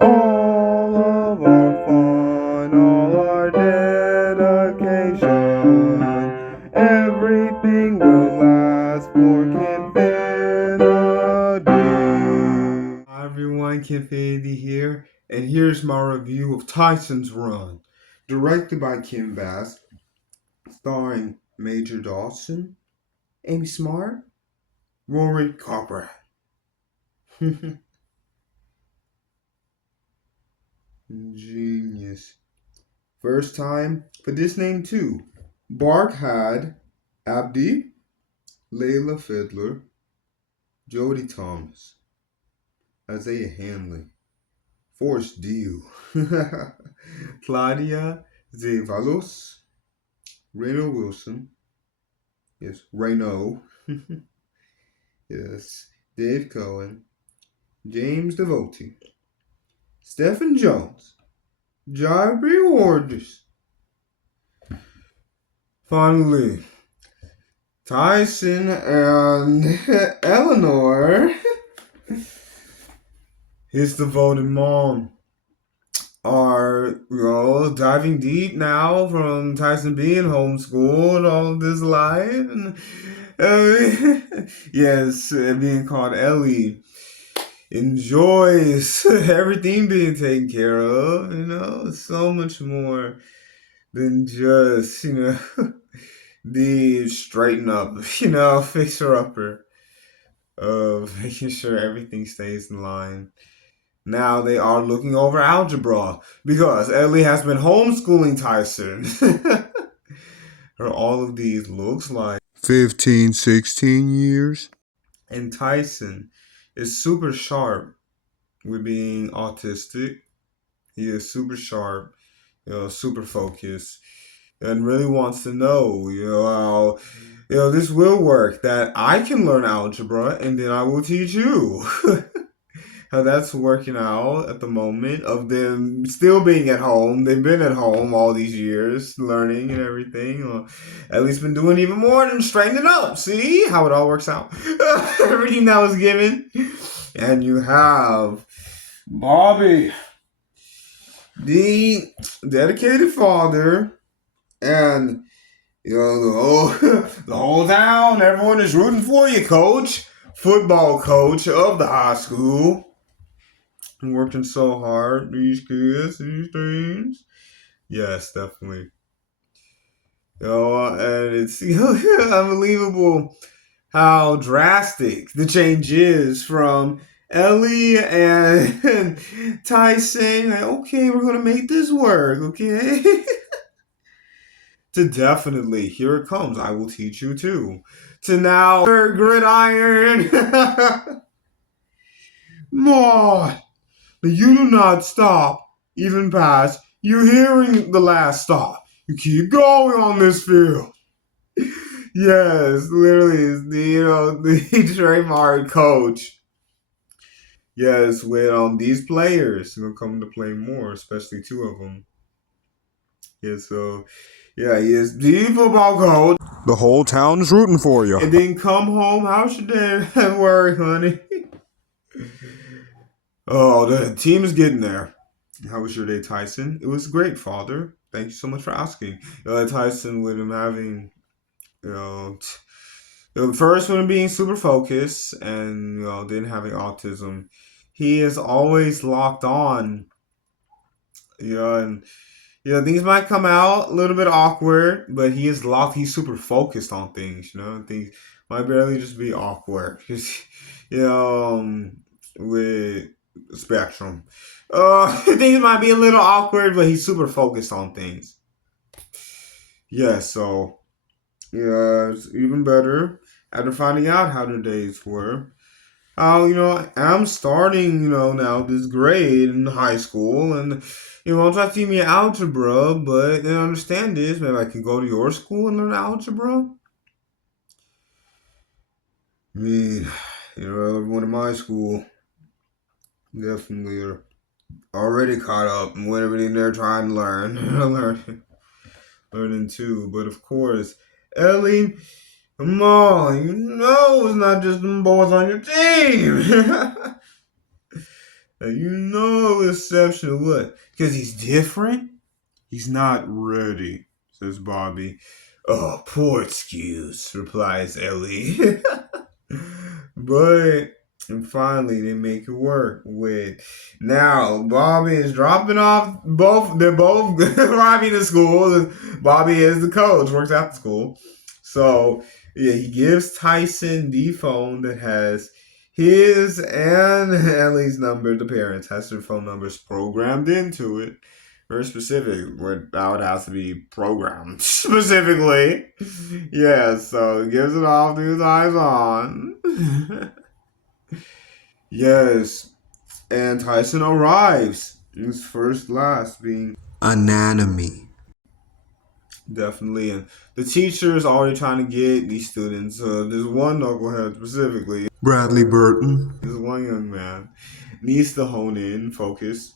All of our fun, all our dedication, everything will last for Kinfinity. Hi everyone, Kinfinity here, and here's my review of Tyson's Run, directed by Kim Bass, starring Major Dawson, Amy Smart, Rory Copper. Genius. First time for this name too. Bark had Abdi, Layla Fiddler, Jody Thomas, Isaiah Hanley, Forrest Dew, Claudia Zevalos, Reno Wilson, yes, Reno, yes, Dave Cohen, James Devotee, Stephen Jones, Jabri Warders. Finally, Tyson and Eleanor, his devoted mom, are diving deep now from Tyson being homeschooled all of his life, and yes, being called Ellie enjoys everything being taken care of. So much more than just the straighten up, fixer upper of making sure everything stays in line. Now they are looking over algebra because Ellie has been homeschooling Tyson. For all of these looks like 15, 16 years. And Tyson is super sharp with being autistic. He is super sharp, super focused, and really wants to know, how, this will work, that I can learn algebra and then I will teach you. How that's working out at the moment of them still being at home. They've been at home all these years, learning and everything. Or at least been doing even more than straightening up. See how it all works out? Everything that was given. And you have Bobby, the dedicated father, and the whole town, everyone is rooting for you, coach. Football coach of the high school. Working so hard, these kids, these things. Yes, definitely. And it's unbelievable how drastic the change is from Ellie and Tyson. Like, okay, we're gonna make this work, okay? To definitely, here it comes. I will teach you too. To now, gridiron. More. You do not stop, even past you hearing the last stop. You keep going on this field. Yes, literally, the trademark coach. Yes, with these players gonna come to play more, especially two of them. Yeah, so yeah, he is the football coach. The whole town's rooting for you. And then come home. How's your day at work, honey? Oh, the team is getting there. How was your day, Tyson? It was great, Father. Thank you so much for asking. Tyson, with him having, you know, first with him being super focused and then having autism, he is always locked on. And things might come out a little bit awkward, but he is locked. He's super focused on things. Things might barely just be awkward. With spectrum. Things might be a little awkward, but he's super focused on things. Yeah, so it's even better after finding out how the days were. How I'm starting now this grade in high school, and I'm trying to teach me algebra, but I understand this. Maybe I can go to your school and learn algebra. I mean, everyone in my school definitely are already caught up in what everything they're trying to learn. Learning too. But of course, Ellie, come on, it's not just them boys on your team. You know, exceptional what? Because he's different? He's not ready, says Bobby. Oh, poor excuse, replies Ellie. But and finally they make it work with now Bobby is dropping off both they're both arriving to school. Bobby is the coach, works at the school. So yeah, he gives Tyson the phone that has his and Ellie's number. The parents has their phone numbers programmed into it. Very specific, where that would have to be programmed specifically. Yeah, so he gives it off to his eyes on. Yes, and Tyson arrives. His first class being anatomy. Definitely, and the teacher is already trying to get these students. There's one knucklehead specifically. Bradley Burton. This one young man needs to hone in, focus.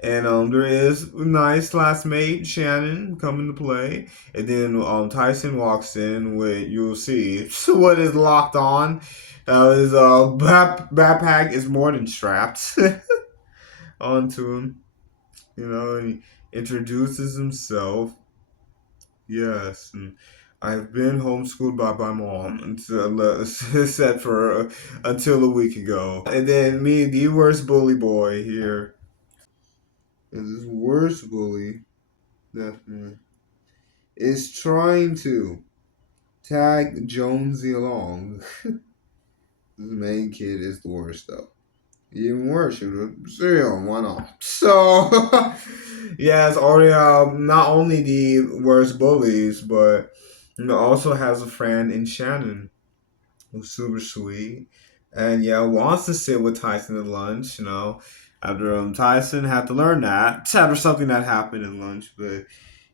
And there is a nice classmate, Shannon, coming to play. And then Tyson walks in with, you'll see, what is locked on. His backpack is more than strapped onto him. And he introduces himself. Yes, and I've been homeschooled by my mom until set for until a week ago. And then me, the worst bully boy here, is this worst bully. Definitely. Is trying to tag Jonesy along. This main kid is the worst though. Even worse, you would still why not? So yeah, it's already not only the worst bullies, but also has a friend in Shannon who's super sweet. And yeah, wants to sit with Tyson at lunch. After Tyson had to learn that after something that happened in lunch, but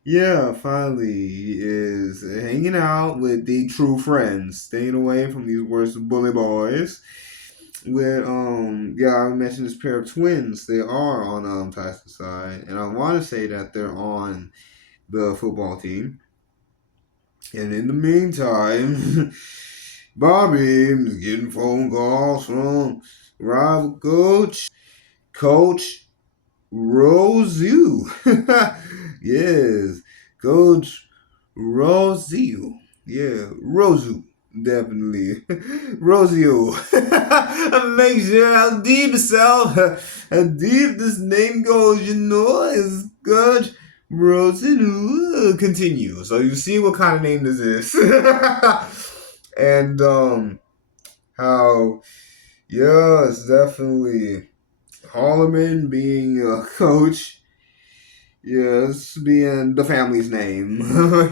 yeah, finally he is hanging out with the true friends, staying away from these worst bully boys. With yeah, I mentioned this pair of twins. They are on Tyson's side, and I want to say that they're on the football team. And in the meantime, Bobby is getting phone calls from rival Coach Rosu. Yes, Coach Rosu. Yeah, Rosu. Definitely. Rosio. Make sure how deep itself, how deep this name goes, is Coach Rosu. Continue. So you see what kind of name this is. And how yes, definitely Holloman being a coach. Yes, being the family's name.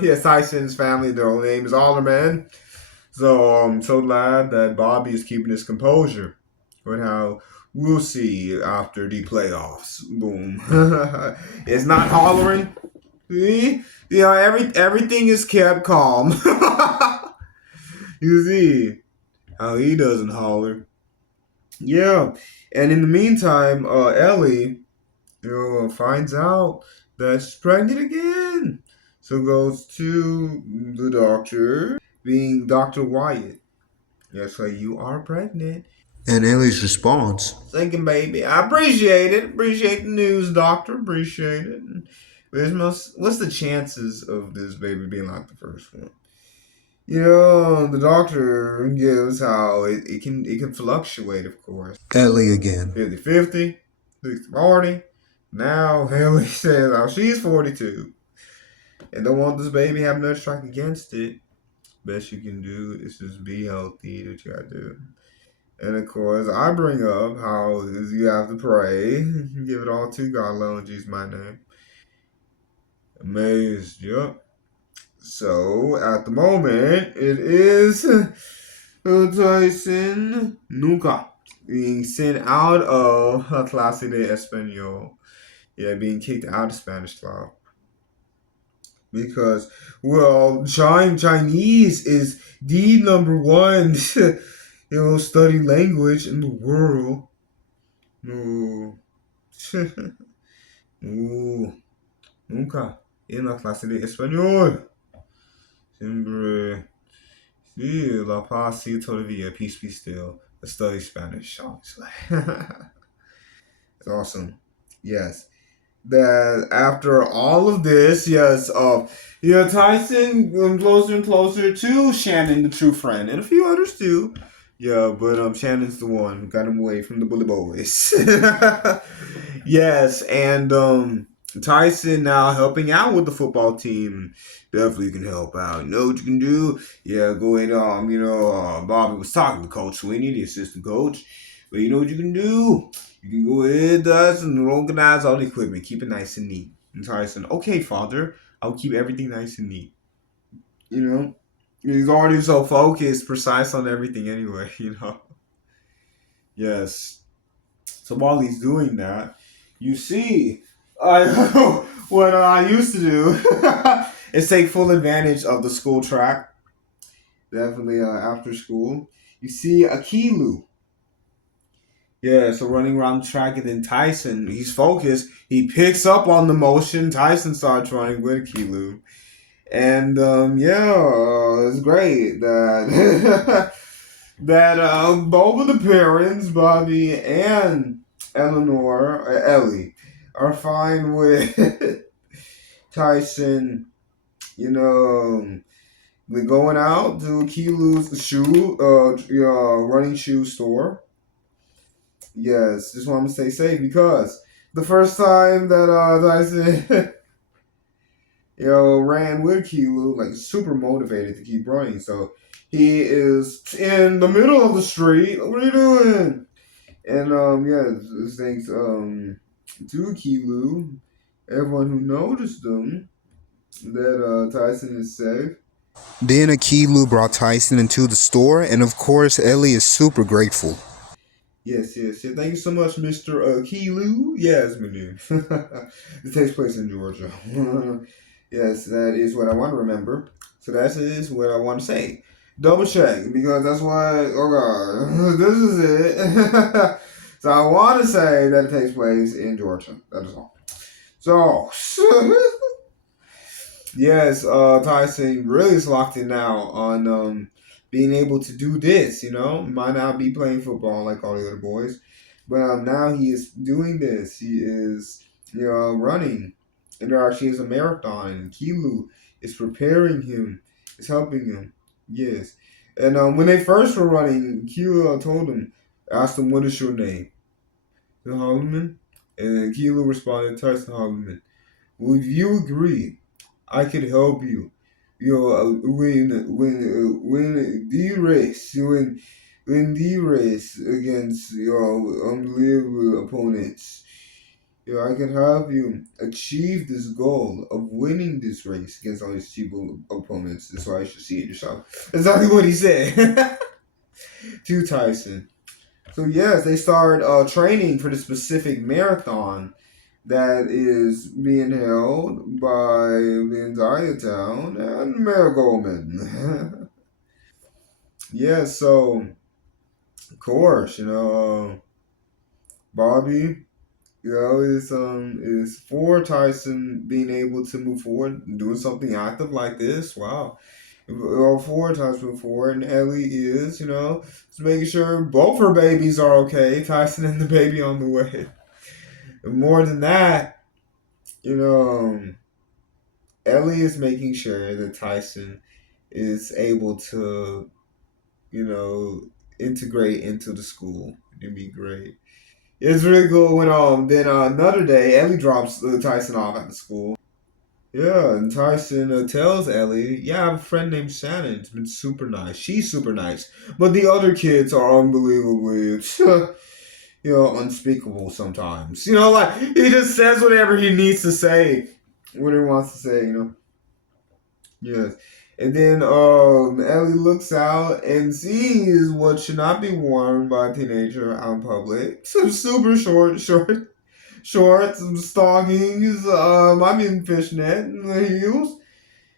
Yes, Tyson's family, their own name is Alderman. So I'm so glad that Bobby is keeping his composure. But how we'll see after the playoffs. Boom. It's not hollering. See? Everything is kept calm. You see how he doesn't holler. Yeah. And in the meantime, Ellie finds out that she's pregnant again. So goes to the doctor, being Dr. Wyatt. Yes, like you are pregnant. And Ellie's response, thinking, baby, I appreciate it. Appreciate the news, doctor. Appreciate it. What's the chances of this baby being like the first one? The doctor gives how it can fluctuate, of course. Ellie again. 50-50, 60-40. Now Ellie says how she's 42 and don't want this baby having no strike against it. Best you can do is just be healthy. That you gotta do. And of course, I bring up how you have to pray, give it all to God alone in Jesus' my name. Amazed, yep. So at the moment, it is Tyson Nunca being sent out of La Clase de Espanol. Yeah, being kicked out of Spanish club. Because, well, Chinese is the number one, study language in the world. No. No. Nunca. En la clase de español. Siempre. Sí, la paz sí todavía. Peace be still. I study Spanish, obviously. It's awesome. Yes. That after all of this, yes, yeah, Tyson closer and closer to Shannon, the true friend, and a few others too. Yeah, but Shannon's the one who got him away from the bully boys. Yes, and Tyson now helping out with the football team. Definitely can help out. You know what you can do? Yeah, go ahead. Bobby was talking to Coach Sweeney, the assistant coach. But you know what you can do? You can go ahead, and organize all the equipment. Keep it nice and neat. And Tyson, okay, father, I'll keep everything nice and neat. You know, he's already so focused, precise on everything anyway. You know. Yes. So while he's doing that, you see, I what I used to do is take full advantage of the school track. Definitely after school, you see Akilu. Yeah, so running around the track, and then Tyson, he's focused. He picks up on the motion. Tyson starts running with Akilu. And yeah, it's great that that both of the parents, Bobby and Eleanor, Ellie, are fine with Tyson. You know, they're going out to Kilu's running shoe store. Yes, just want to stay safe because the first time that Tyson ran with Kilu, like super motivated to keep running. So he is in the middle of the street. What are you doing? And yeah, thanks to Kilu, everyone who noticed him, that Tyson is safe. Then Akilu brought Tyson into the store, and of course, Ellie is super grateful. Yes, yes, yeah. Thank you so much, Mr. Kilu. Yes, my name. It takes place in Georgia. Yes, that is what I want to remember. So that is what I want to say. Double check because that's why. Oh God, this is it. So I want to say that it takes place in Georgia. That is all. So yes, Tyson really is locked in now on being able to do this. You know, might not be playing football like all the other boys, but now he is doing this. He is running, and there actually is a marathon. And Kilu is preparing him, is helping him. Yes, and when they first were running, Kilu told him, asked him, "What is your name?" Holloman, and Kilu responded, "Tyson Holloman. Would you agree I could help you? Win the race, win the race against your unbelievable opponents. I can help you achieve this goal of winning this race against all these cheapo opponents. That's why you should see it yourself." That's exactly what he said to Tyson. So yes, they start training for the specific marathon that is being held by the entire town and Mayor Goldman. Yeah, so of course, Bobby, is for Tyson being able to move forward, doing something active like this. Wow. All four times before, and Ellie is, just making sure both her babies are okay. Tyson and the baby on the way. And more than that, you know, Ellie is making sure that Tyson is able to, you know, integrate into the school. It'd be great. It's really cool when then another day Ellie drops Tyson off at the school. Yeah, and Tyson tells Ellie, "Yeah, I have a friend named Shannon. It's been super nice. She's super nice, but the other kids are unbelievably, unspeakable sometimes. Like he just says whatever he needs to say, what he wants to say. Yes. And then Ellie looks out and sees what should not be worn by a teenager out in public. Some super shorts, some stockings, I mean fishnet, and the heels.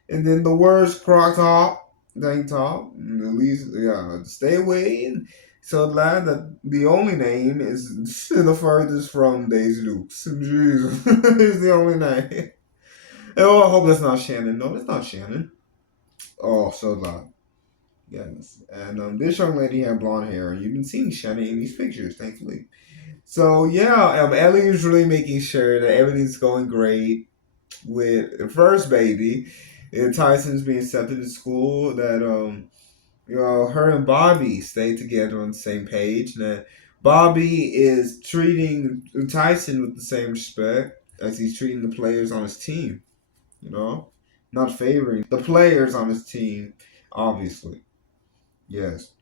And then the words croc top, tank top, at least, yeah, stay away. And so glad that the only name is the furthest from Daisy Dukes. Jesus, is the only name. Oh, I hope that's not Shannon. No, that's not Shannon. Oh, so glad. Yes. And this young lady had blonde hair. You've been seeing Shannon in these pictures, thankfully. So yeah, Ellie is really making sure that everything's going great with the first baby. And Tyson's being accepted to school. That her and Bobby stay together on the same page. And that Bobby is treating Tyson with the same respect as he's treating the players on his team. You know, not favoring the players on his team. Obviously, yes.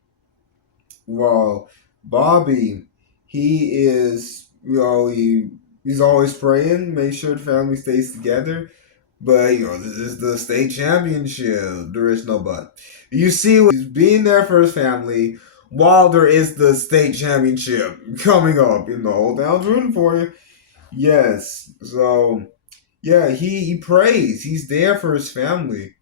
Well, Bobby, he is, he's always praying, make sure the family stays together. But this is the state championship. There is no but. You see, he's being there for his family while there is the state championship coming up. Whole town's rooting for you. Yes. So yeah, he prays. He's there for his family.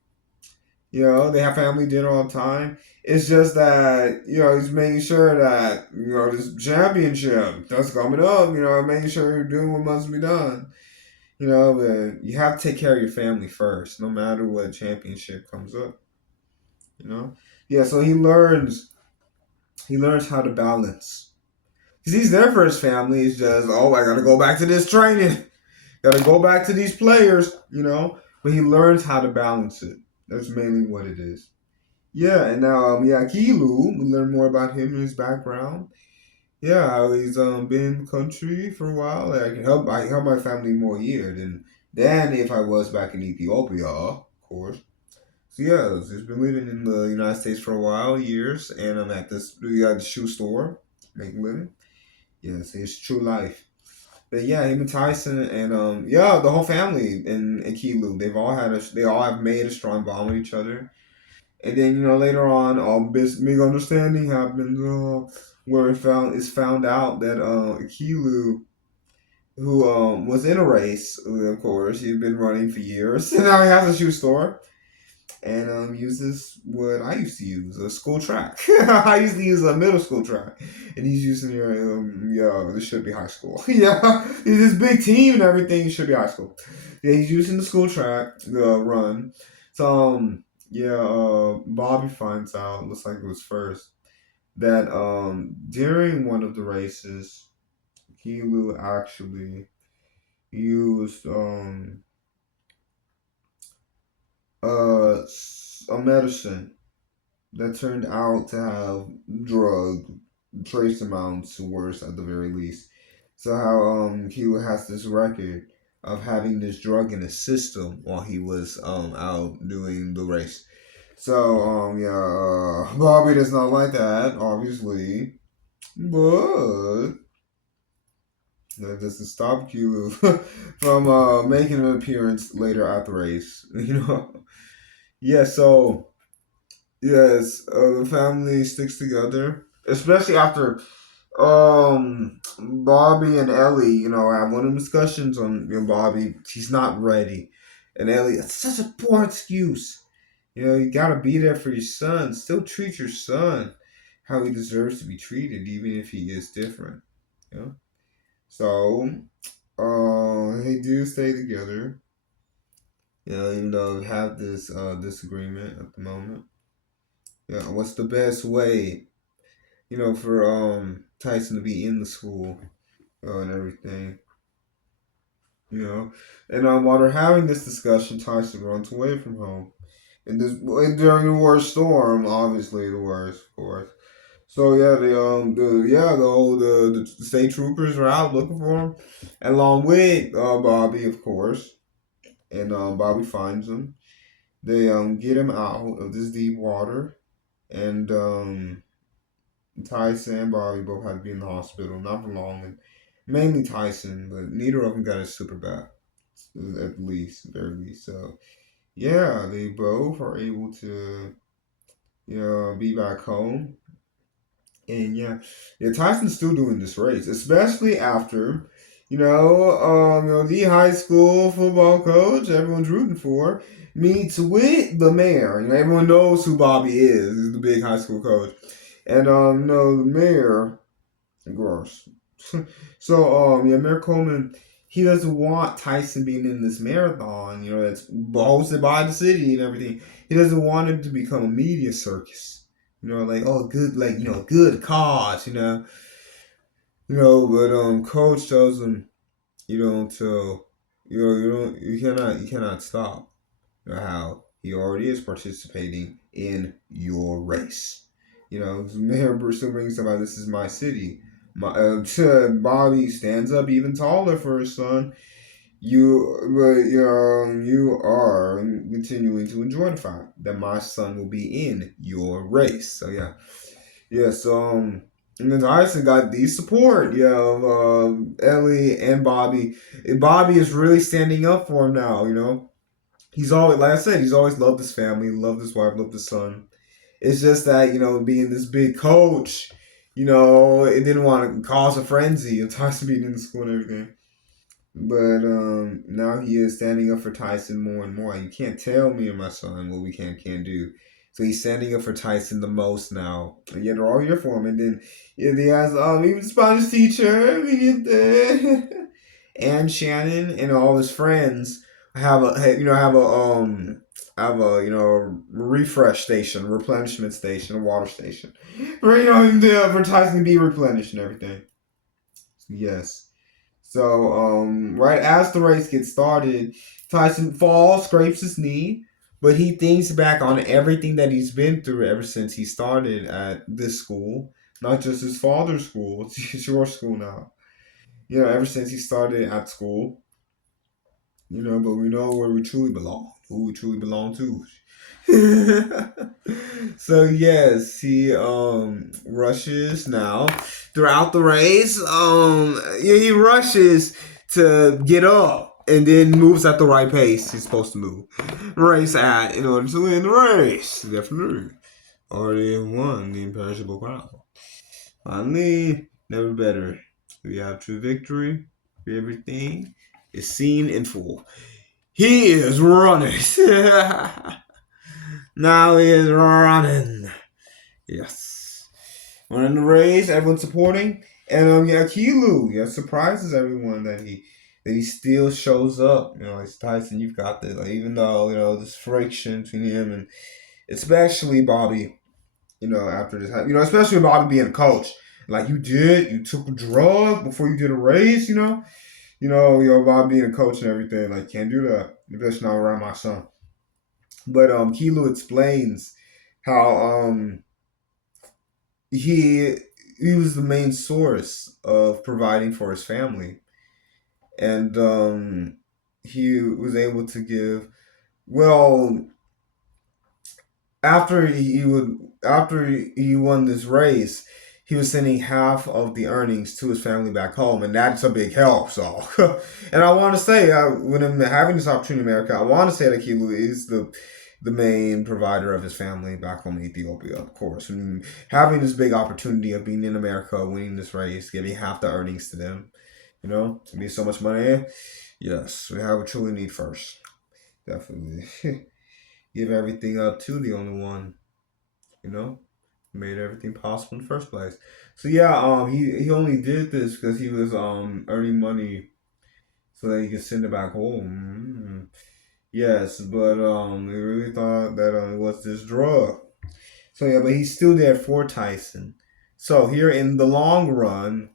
They have family dinner all the time. It's just that, he's making sure that, this championship that's coming up, making sure you're doing what must be done. But you have to take care of your family first, no matter what championship comes up. You know? Yeah, so he learns how to balance. Because he's there for his family. It's just, oh, I gotta go back to this training. Gotta go back to these players. But he learns how to balance it. That's mainly what it is. Yeah, and now Kilu, we learn more about him and his background. Yeah, how he's been in the country for a while. Like, I can help my family more here than if I was back in Ethiopia, of course. So yeah, he's been living in the United States for a while, years, and I'm at this the shoe store, making a living. Yes, his true life. But yeah, him and Tyson and the whole family in Kilu, they all have made a strong bond with each other. And then later on, this big understanding happens, where it's found out that Akilu, who was in a race, of course, he'd been running for years, and now he has a shoe store, and uses what I used to use, a school track. I used to use a middle school track, and he's using this should be high school. Yeah, he's this big team and everything. Should be high school. Yeah, he's using the school track run. So Bobby finds out. Looks like it was first that during one of the races, Kilu actually used a medicine that turned out to have drug trace amounts worse at the very least. So how Kilu has this record of having this drug in his system while he was out doing the race. So Bobby does not like that, obviously, but that doesn't stop Kilu from making an appearance later at the race. Yeah. So yes, the family sticks together, especially after Bobby and Ellie, have one of the discussions on Bobby. He's not ready, and Ellie, it's such a poor excuse. You gotta be there for your son. Still treat your son how he deserves to be treated, even if he is different. You know. So, they do stay together. Even though we have this disagreement at the moment. Yeah, what's the best way, for Tyson to be in the school and everything. You know, and while they're having this discussion, Tyson runs away from home. And during the worst storm, obviously the worst, of course. So yeah, the state troopers are out looking for him, along with Bobby, of course. And Bobby finds him. They get him out of this deep water, and Tyson and Bobby both had to be in the hospital, not for long, and mainly Tyson, but neither of them got it super bad, at least, very least. So yeah, they both are able to be back home. And yeah, Tyson's still doing this race, especially after, the high school football coach everyone's rooting for meets with the mayor. Everyone knows who Bobby is. He's the big high school coach, and the mayor, gross. So Mayor Coleman, he doesn't want Tyson being in this marathon. That's hosted by the city and everything. He doesn't want it to become a media circus. Like, oh, good, like, good cause. But coach tells him you don't tell you cannot stop. How he already is participating in your race. Mayor still brings about this is my city. Bobby stands up even taller for his son. You are continuing to enjoy the fact that my son will be in your race. So yeah, yes. And then Tyson got the support, of Ellie and Bobby. And Bobby is really standing up for him now. He's always, like I said, he's always loved his family, loved his wife, loved his son. It's just that being this big coach, it didn't want to cause a frenzy of Tyson being in the school and everything. But now he is standing up for Tyson more and more. You can't tell me and my son what we can't do. So he's standing up for Tyson the most now. And yet they're all here for him. And then he has even Spanish teacher, and Shannon and all his friends have a refresh station, replenishment station, a water station, for Tyson to be replenished and everything. Yes. So, right as the race gets started, Tyson falls, scrapes his knee, but he thinks back on everything that he's been through ever since he started at this school. Not just his father's school, it's your school now. Ever since he started at school, but we know where we truly belong, who we truly belong to. So yes, he rushes now throughout the race. Yeah, he rushes to get up and then moves at the right pace he's supposed to move. Race at in order to win the race. Definitely. Already won the imperishable crown. Finally, never better. We have true victory. Everything is seen in full. He is running. Now he is running. Yes. Running the race, everyone supporting. And yeah, Kilu, surprises everyone that he still shows up. It's Tyson, you've got this. Like, even though, there's friction between him and especially Bobby, after this, especially Bobby being a coach. Like you took a drug before you did a race, Bobby being a coach and everything. Like, can't do that. Especially not around my son. But Kilo explains how he he was the main source of providing for his family, and he was able to give well after he won this race. He was sending half of the earnings to his family back home, and that's a big help. So, and I want to say, when I'm having this opportunity in America, I want to say that Kilu is the main provider of his family back home in Ethiopia, of course. And having this big opportunity of being in America, winning this race, giving half the earnings to them, to be so much money. Yes, we have what truly need first. Definitely. Give everything up to the only one, you know, made everything possible in the first place. So yeah, he only did this because he was earning money so that he could send it back home. Yes, but they really thought that it was this drug. So yeah, but he's still there for Tyson. So here in the long run,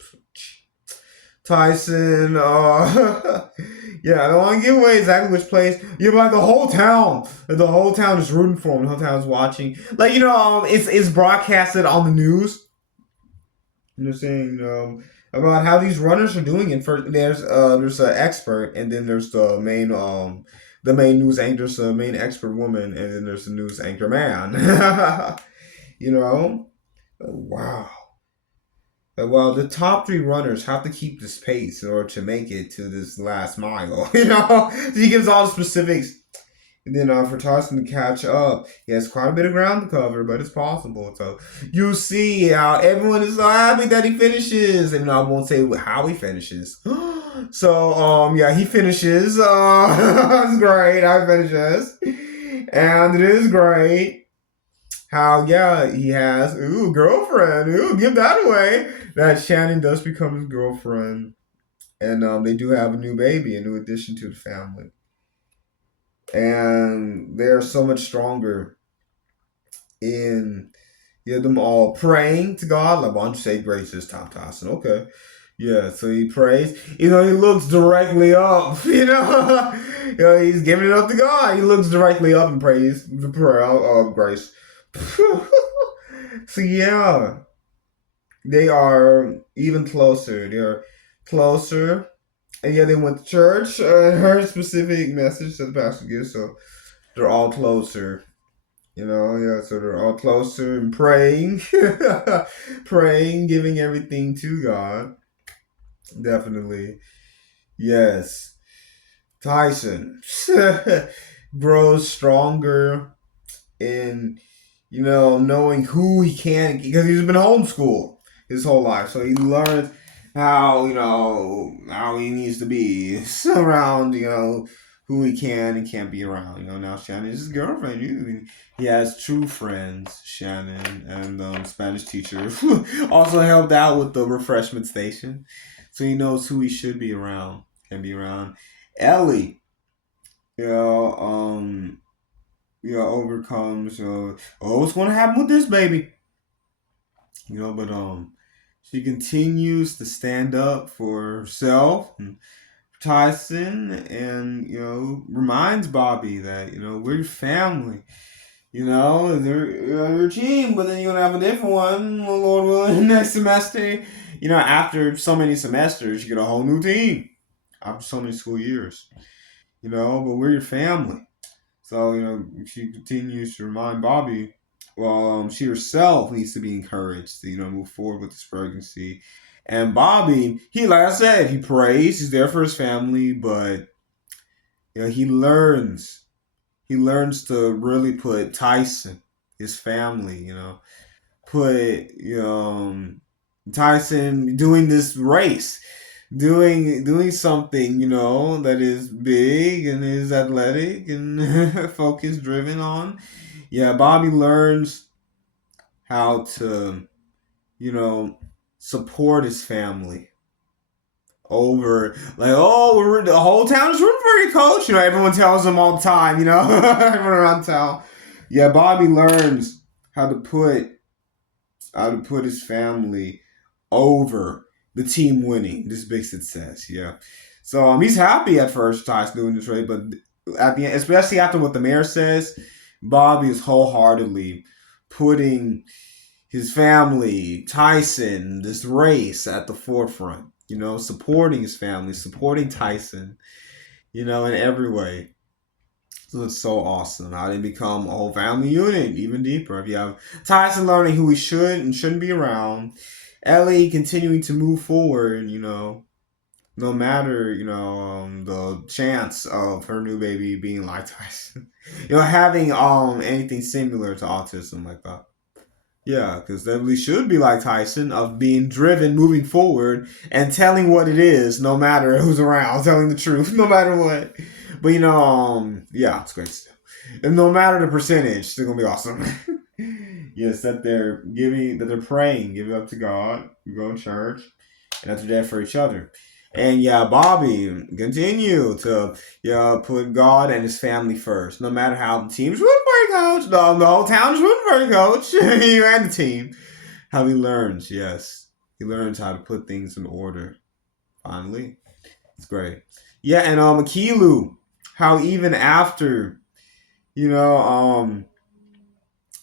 Tyson, yeah, I don't want to give away exactly which place. Yeah, but like the whole town is rooting for him. The whole town is watching. Like it's broadcasted on the news. Saying about how these runners are doing. And first, there's an expert, and then there's the main news anchor, there's the main expert woman, and then there's the news anchor man. you know, wow. Well, the top three runners have to keep this pace in order to make it to this last mile. So he gives all the specifics. And then for Tyson to catch up, he has quite a bit of ground to cover, but it's possible. So you see how everyone is so happy that he finishes. And I won't say how he finishes. So yeah, he finishes. It's great how he finishes, and it is great how yeah he has girlfriend. Give that away. That Shannon does become his girlfriend, and they do have a new baby, a new addition to the family, and they're so much stronger in them all praying to God. Like, why don't you say grace this time, Tyson? Okay. Yeah, so he prays. He looks directly up. He's giving it up to God. He looks directly up and prays the prayer of grace. So yeah, they are even closer. They're closer, and yeah, they went to church. Heard specific message that the pastor gives, so they're all closer. Yeah, so they're all closer and praying, praying, giving everything to God. Definitely. Yes. Tyson grows stronger in, knowing who he can, because he's been homeschooled his whole life. So he learns how he needs to be around, who he can and can't be around. Now Shannon is his girlfriend. He has true friends, Shannon, and Spanish teacher also helped out with the refreshment station. So he knows who he should be around, can be around. Ellie, you know, um, overcomes, oh, what's going to happen with this baby? But she continues to stand up for herself and Tyson, and reminds Bobby that we're your family. They're your team, but then you're gonna have a different one, Lord willing, next semester. After so many semesters, you get a whole new team. After so many school years, but we're your family. So, she continues to remind Bobby, well, she herself needs to be encouraged to, move forward with this pregnancy. And Bobby, like I said, he prays, he's there for his family, but, he learns to really put Tyson, his family, put, Tyson doing this race, doing something that is big and is athletic and focus driven on. Yeah, Bobby learns how to you know support his family over, like, oh, the whole town is rooting for you, coach. Everyone tells him all the time. Everyone around town. Yeah, Bobby learns how to put his family over the team winning this big success. Yeah. So he's happy at first, Tyson, doing this trade, but at the end, especially after what the mayor says, Bobby is wholeheartedly putting his family, Tyson, this race at the forefront. Supporting his family, supporting Tyson, in every way. So it's so awesome how they become a whole family unit, even deeper. If you have Tyson learning who he should and shouldn't be around, Ellie continuing to move forward, no matter, the chance of her new baby being like Tyson, having anything similar to autism like that. Yeah, because Emily should be like Tyson, of being driven, moving forward, and telling what it is, no matter who's around, telling the truth, no matter what. But yeah, it's great stuff. And no matter the percentage, they're gonna be awesome. Yes, that they're praying, give it up to God, go to church, and that they're there for each other. And yeah, Bobby continue to put God and his family first, no matter how the team's rooting for you, coach. The whole town's rooting for you, coach. You and the team. How he learns, yes, he learns how to put things in order. Finally, it's great. Yeah, and Akilu, how even after you know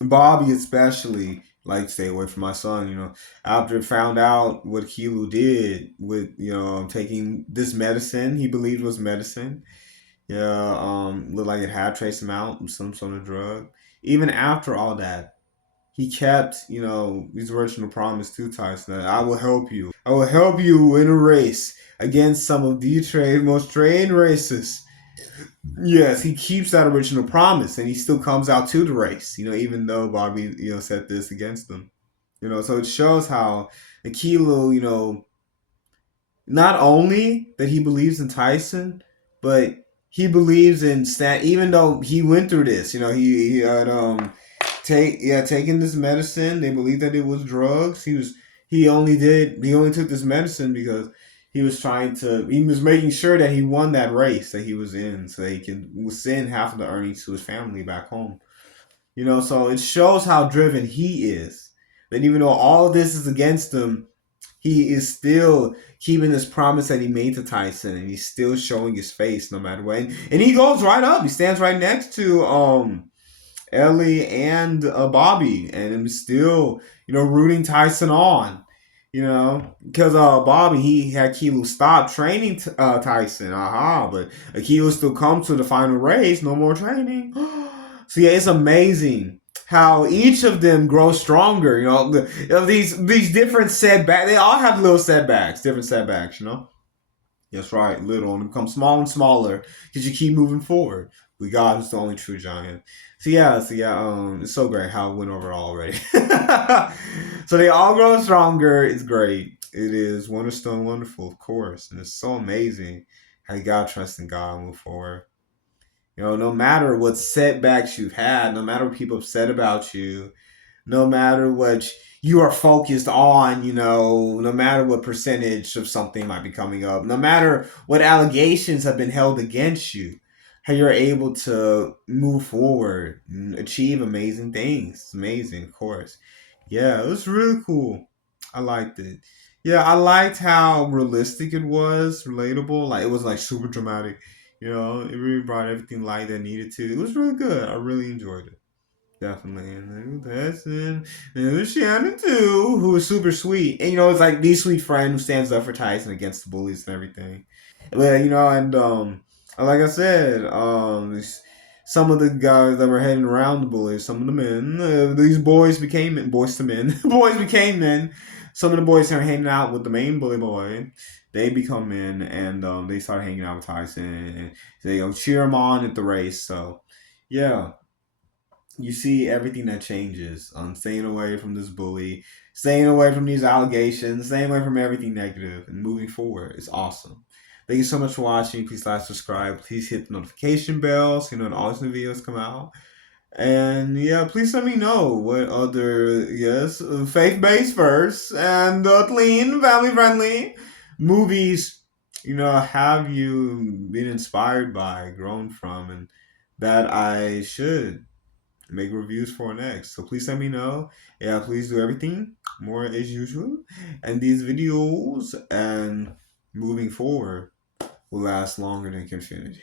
Bobby especially, like, stay away from my son. After found out what Kilu did with taking this medicine he believed was medicine. Yeah, looked like it had trace amount of some sort of drug. Even after all that, he kept his original promise to Tyson that I will help you. I will help you in a race against some of the most trained racists. Yes, he keeps that original promise, and he still comes out to the race. Even though Bobby, said this against him. So it shows how Akilu, not only that he believes in Tyson, but he believes in Stan. Even though he went through this, he had taken this medicine. They believed that it was drugs. He only took this medicine because he was making sure that he won that race that he was in, so he can send half of the earnings to his family back home. So it shows how driven he is. That even though all of this is against him, he is still keeping his promise that he made to Tyson, and he's still showing his face no matter what. And he goes right up. He stands right next to Ellie and Bobby, and I'm still, rooting Tyson on. Because Bobby, he had Kilo stop training Tyson, but Kilo still comes to the final race, no more training. So yeah, it's amazing how each of them grow stronger. These different setbacks. They all have little setbacks, different setbacks. That's right, little, and become smaller and smaller because you keep moving forward. We God is the only true giant. So yeah, it's so great how it went over already. So they all grow stronger. It's great. It is Wonderstone wonderful, of course, and it's so amazing how you gotta trust in God and move forward. No matter what setbacks you've had, no matter what people have said about you, no matter what you are focused on, no matter what percentage of something might be coming up, no matter what allegations have been held against you, how you're able to move forward and achieve amazing things. It's amazing, of course. Yeah, it was really cool. I liked it. Yeah, I liked how realistic it was, relatable. Like it was like super dramatic. It really brought everything light that needed to. It was really good. I really enjoyed it. Definitely. And there's Shannon too, who is super sweet. And it's like the sweet friend who stands up for Tyson against the bullies and everything. But and like I said, some of the guys that were heading around the bullies, some of the men, these boys became men, boys to men, boys became men. Some of the boys are hanging out with the main bully boy. They become men, and they start hanging out with Tyson, and they go cheer him on at the race. So, yeah, you see everything that changes. Staying away from this bully, staying away from these allegations, staying away from everything negative, and moving forward. It's awesome. Thank you so much for watching. Please like, subscribe. Please hit the notification bell so you know when all these new videos come out. And yeah, please let me know what other, yes, faith based first and clean, family friendly movies, have you been inspired by, grown from, and that I should make reviews for next. So please let me know. Yeah, please do everything more as usual. And these videos and moving forward will last longer than Confinity.